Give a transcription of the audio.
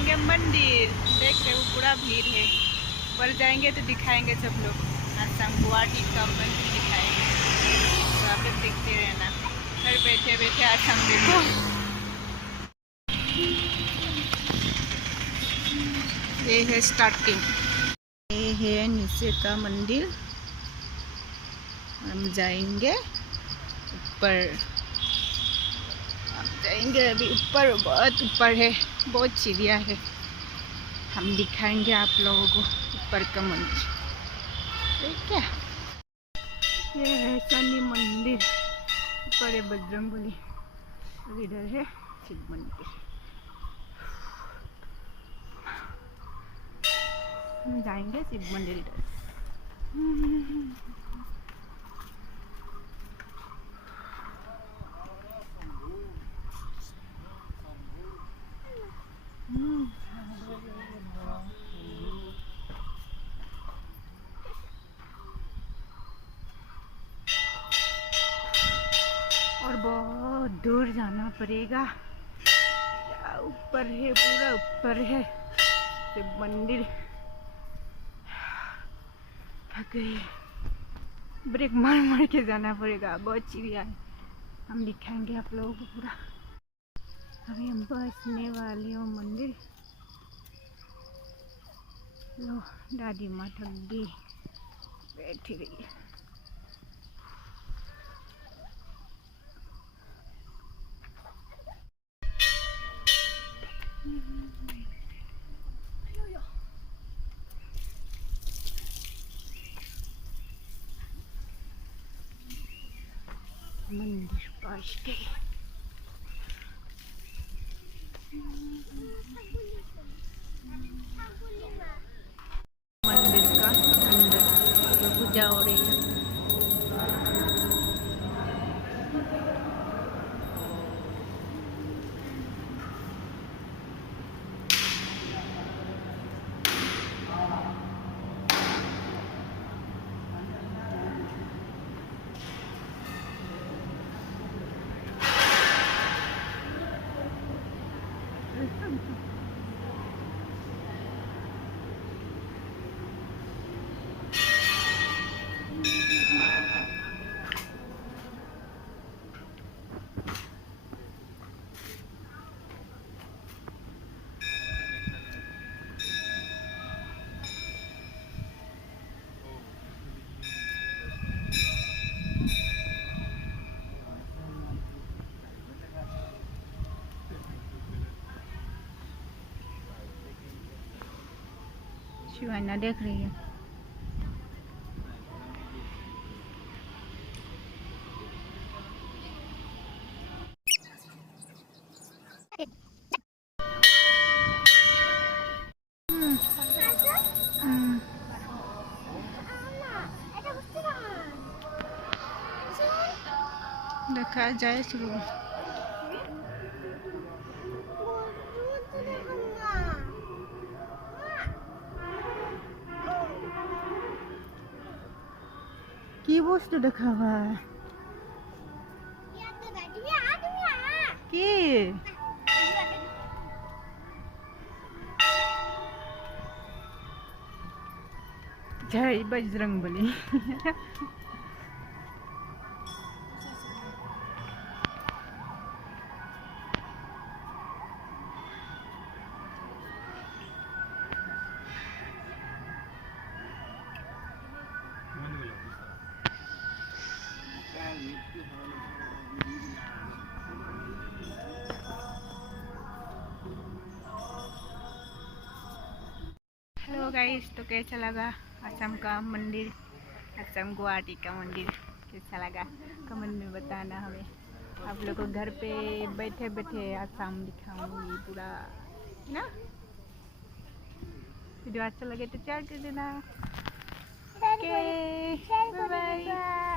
जाएंगे मंदिर। देख रहे हो पूरा भीड़ है। ऊपर जाएंगे तो दिखाएंगे सब लोग। असम गुवाहाटी का मंदिर दिखाएंगे, तो आप लोग देखते रहना। घर बैठे बैठे असम देखो। ये है स्टार्टिंग, ये है नीचे का मंदिर। हम जाएंगे ऊपर, हम जाएंगे अभी ऊपर, बहुत ऊपर है, बहुत सीढ़ियाँ है। हम दिखाएंगे आप लोगों को ऊपर का मंदिर। ठीक है, ये है शनि मंदिर, ऊपर है बजरंगबली और इधर है शिव मंदिर। हम जाएंगे शिव मंदिर इधर। और बहुत दूर जाना पड़ेगा, ऊपर है, पूरा ऊपर है शिव मंदिर। थक गई, ब्रेक मार मार के जाना पड़ेगा, बहुत चिड़िया है। हम दिखाएंगे आप लोगों को पूरा। अभी हम पहुँचने वाली हूँ मंदिर। लो दादी माँ थक गई, बैठी रही है। मंदिर पहुँच गए। मंदिर का अंदर पूजा हो रही है। शिवाना देख रही है। देखा जाए शुरू। की বস্তু দেখাবা কি जय बजरंगबली। हेलो गाइस, तो कैसा लगा असम का मंदिर, असम गुवाहाटी का मंदिर कैसा लगा कमेंट में बताना हमें। आप लोग को घर पे बैठे बैठे असम दिखाऊंगी पूरा ना। वीडियो अच्छा लगे तो शेयर कर देना। Okay, bye bye.